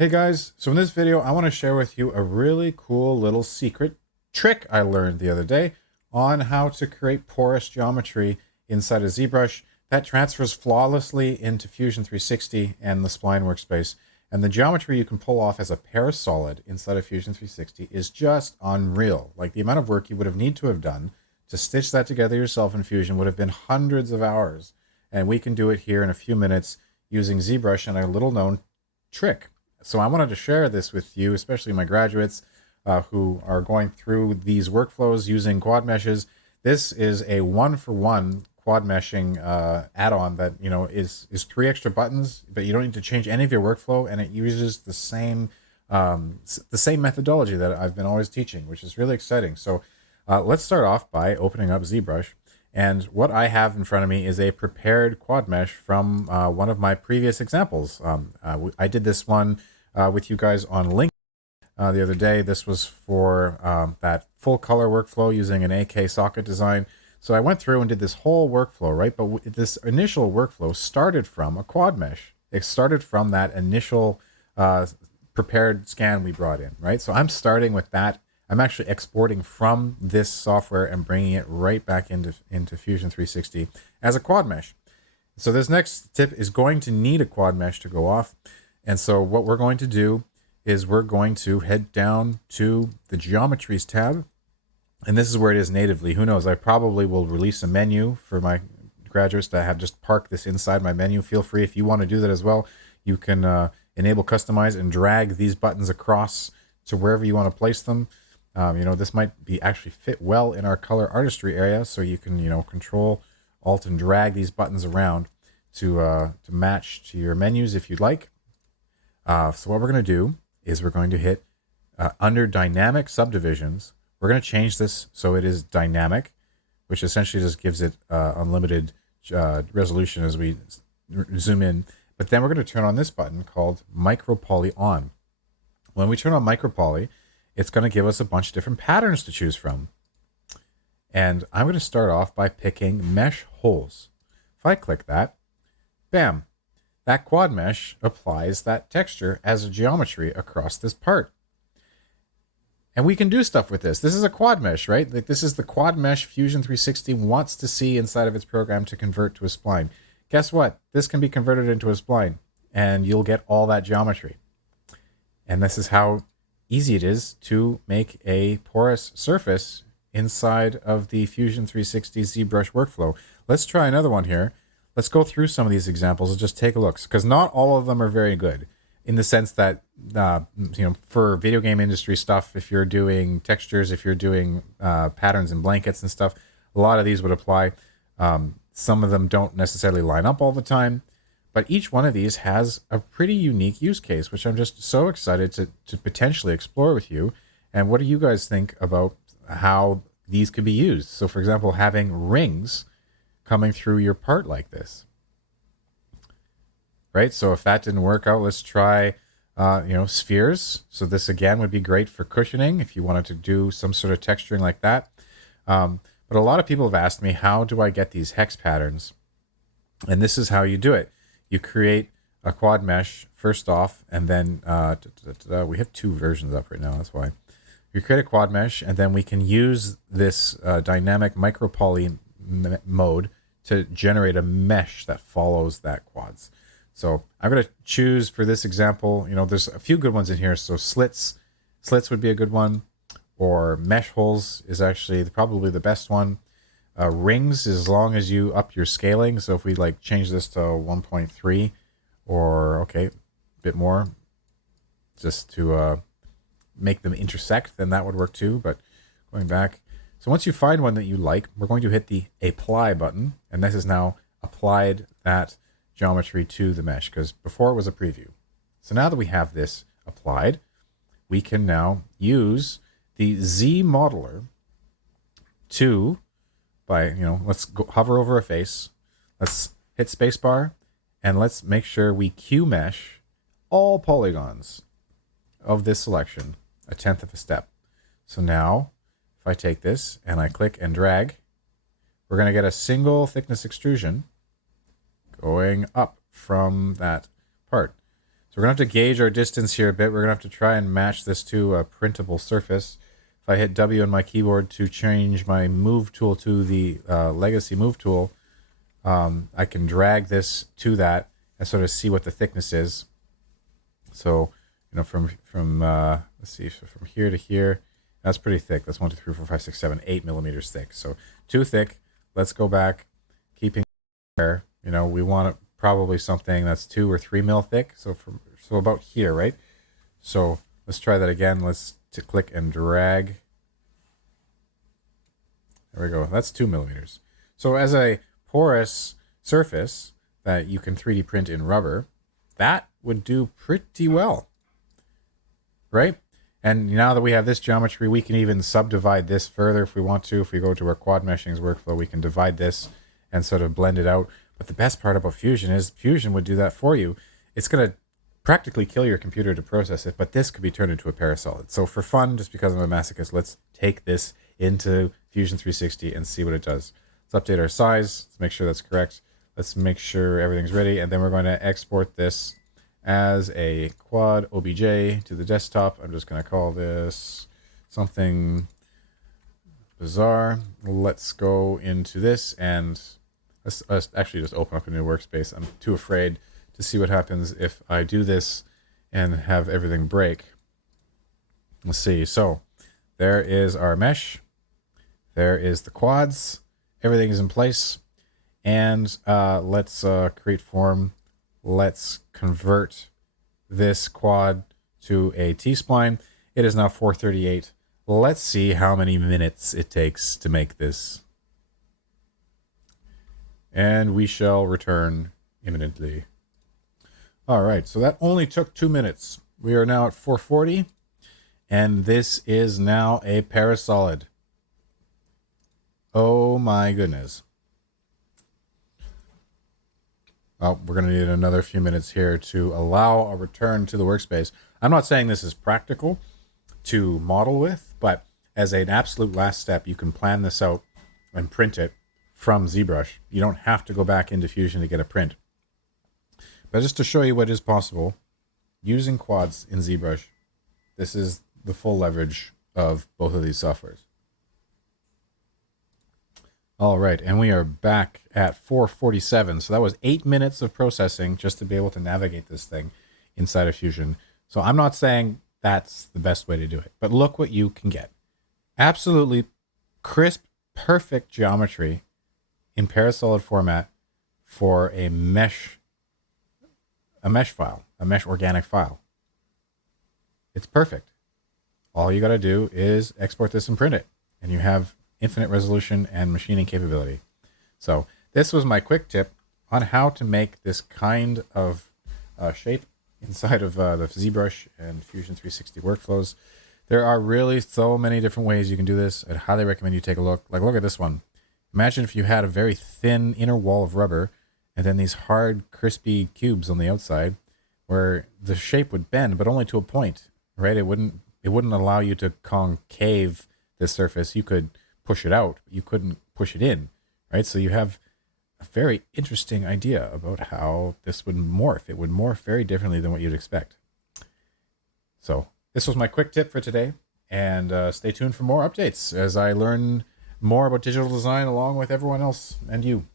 Hey guys, so in this video I want to share with you a really cool little secret trick I learned the other day on how to create porous geometry inside of ZBrush that transfers flawlessly into Fusion 360 and the spline workspace. And the geometry you can pull off as a parasolid inside of Fusion 360 is just unreal. Like the amount of work you would have need to have done to stitch that together yourself in Fusion would have been hundreds of hours. And we can do it here in a few minutes using ZBrush and a little known trick. So I wanted to share this with you, especially my graduates who are going through these workflows using quad meshes. This is a one-for-one quad meshing add-on that is 3 extra buttons, but you don't need to change any of your workflow, and it uses the same methodology that I've been always teaching, which is really exciting. So let's start off by opening up ZBrush. And what I have in front of me is a prepared quad mesh from one of my previous examples. I did this one with you guys on Link the other day. This was for that full color workflow using an AK socket design. So I went through and did this whole workflow, right? But this initial workflow started from a quad mesh. It started from that initial prepared scan we brought in, right? So I'm starting with that. I'm actually exporting from this software and bringing it right back into Fusion 360 as a quad mesh. So this next tip is going to need a quad mesh to go off. And so what we're going to do is we're going to head down to the Geometries tab. And this is where it is natively. Who knows? I probably will release a menu for my graduates to have just park this inside my menu. Feel free if you want to do that as well. You can enable customize and drag these buttons across to wherever you want to place them. This might be actually fit well in our color artistry area, so you can, control, alt, and drag these buttons around to match to your menus if you'd like. So what we're going to do is we're going to hit under dynamic subdivisions. We're going to change this so it is dynamic, which essentially just gives it unlimited resolution as we zoom in. But then we're going to turn on this button called Micropoly on. When we turn on Micropoly, it's going to give us a bunch of different patterns to choose from. And I'm going to start off by picking mesh holes. If I click that, bam, that quad mesh applies that texture as a geometry across this part. And we can do stuff with this. This is a quad mesh, right? Like this is the quad mesh Fusion 360 wants to see inside of its program to convert to a spline. Guess what? This can be converted into a spline and you'll get all that geometry. And this is how easy it is to make a porous surface inside of the Fusion 360 ZBrush workflow. Let's try another one here. Let's go through some of these examples and just take a look, because not all of them are very good in the sense that, for video game industry stuff, if you're doing textures, if you're doing patterns and blankets and stuff, a lot of these would apply. Some of them don't necessarily line up all the time. But each one of these has a pretty unique use case, which I'm just so excited to potentially explore with you. And what do you guys think about how these could be used? So, for example, having rings coming through your part like this. Right? So if that didn't work out, let's try, spheres. So this, again, would be great for cushioning if you wanted to do some sort of texturing like that. But a lot of people have asked me, how do I get these hex patterns? And this is how you do it. You create a quad mesh first off, and then we have 2 versions up right now. That's why. You create a quad mesh, and then we can use this dynamic micropoly mode to generate a mesh that follows that quads. So I'm going to choose for this example, there's a few good ones in here. So slits would be a good one, or mesh holes is actually probably the best one. Rings, as long as you up your scaling. So if we change this to 1.3 or a bit more, just to make them intersect, then that would work too. But going back, so once you find one that you like, we're going to hit the apply button, and this has now applied that geometry to the mesh, because before it was a preview. So now that we have this applied, we can now use the Z modeler to let's go hover over a face. Let's hit spacebar, and let's make sure we Q mesh all polygons of this selection 1/10 of a step. So now, if I take this and I click and drag, we're going to get a single thickness extrusion going up from that part. So we're going to have to gauge our distance here a bit. We're going to have to try and match this to a printable surface. If I hit W on my keyboard to change my move tool to the legacy move tool, I can drag this to that and sort of see what the thickness is. So, from let's see, so from here to here, that's pretty thick. That's 1, 2, 3, 4, 5, 6, 7, 8 millimeters thick. So too thick. Let's go back, keeping there. We want probably something that's 2 or 3 mil thick. So about here, right? So let's try that again. Let's click and drag. There we go. That's 2 millimeters. So as a porous surface that you can 3D print in rubber, that would do pretty well, right? And now that we have this geometry, we can even subdivide this further if we want to. If we go to our quad meshings workflow, we can divide this and sort of blend it out. But the best part about Fusion is Fusion would do that for you. It's going to practically kill your computer to process it, but this could be turned into a parasolid. So for fun, just because I'm a masochist, let's take this into Fusion360 and see what it does. Let's update our size. Let's make sure that's correct. Let's make sure everything's ready. And then we're going to export this as a quad OBJ to the desktop. I'm just going to call this something bizarre. Let's go into this and let's actually just open up a new workspace. I'm too afraid to see what happens if I do this and have everything break. Let's see. So there is our mesh. There is the quads. Everything is in place. And let's create form. Let's convert this quad to a T-spline. It is now 4:38. Let's see how many minutes it takes to make this. And we shall return imminently. All right, so that only took 2 minutes. We are now at 4:40, and this is now a parasolid. Oh my goodness. Well, we're going to need another few minutes here to allow a return to the workspace. I'm not saying this is practical to model with, but as an absolute last step, you can plan this out and print it from ZBrush. You don't have to go back into Fusion to get a print. But just to show you what is possible, using quads in ZBrush, this is the full leverage of both of these softwares. All right, and we are back at 4:47. So that was 8 minutes of processing just to be able to navigate this thing inside of Fusion. So I'm not saying that's the best way to do it, but look what you can get. Absolutely crisp, perfect geometry in parasolid format for a mesh file, a mesh organic file. It's perfect. All you got to do is export this and print it, and you have infinite resolution and machining capability. So this was my quick tip on how to make this kind of shape inside of the ZBrush and Fusion360 workflows. There are really so many different ways you can do this. I'd highly recommend you take a look. Like, look at this one. Imagine if you had a very thin inner wall of rubber and then these hard, crispy cubes on the outside where the shape would bend, but only to a point, right? It wouldn't allow you to concave the surface. You could push it out, but you couldn't push it in, right? So you have a very interesting idea about how this would morph. It would morph very differently than what you'd expect. So this was my quick tip for today, and stay tuned for more updates as I learn more about digital design along with everyone else and you.